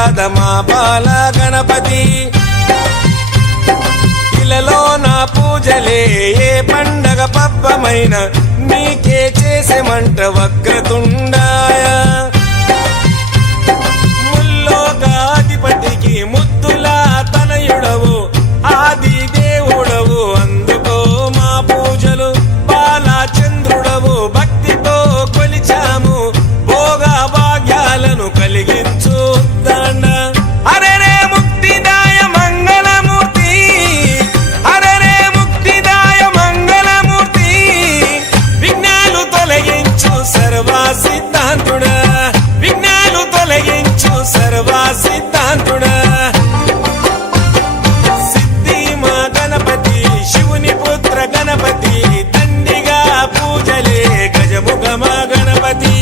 కాద మా బాల గణపతి ఇలలో నా పూజలే ఏ పండగ పబ్బమైన నీకే చేసేమంట వక్రతుండాయ ముల్లోకాధిపతికి ముద్దులా తనయుడవు ఆది దేవుడవు అందుకో మా పూజలు బాలచంద్రుడవు భక్తితో కొలిచాము భోగ భాగ్యాలను కలిగించు దండ అరే రే ముక్తిదాయ మంగళమూర్తి అరే రే ముక్తిదాయ మంగళమూర్తి విఘ్నాలు తొలగించు సర్వ సిద్ధాంతుడా విఘ్నాలు తొలగించు సర్వ సిద్ధాంతుడా సిద్ధి మా గణపతి శివుని పుత్ర గణపతి దండిగా పూజలే గజముఖ మా గణపతి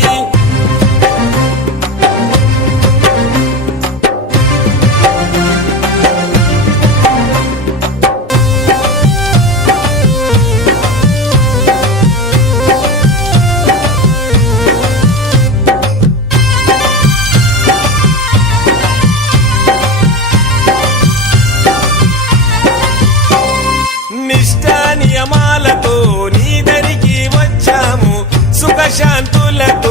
నిష్ఠా నియమాలతో నీ దరికి వచ్చాము సుఖశాంతులతో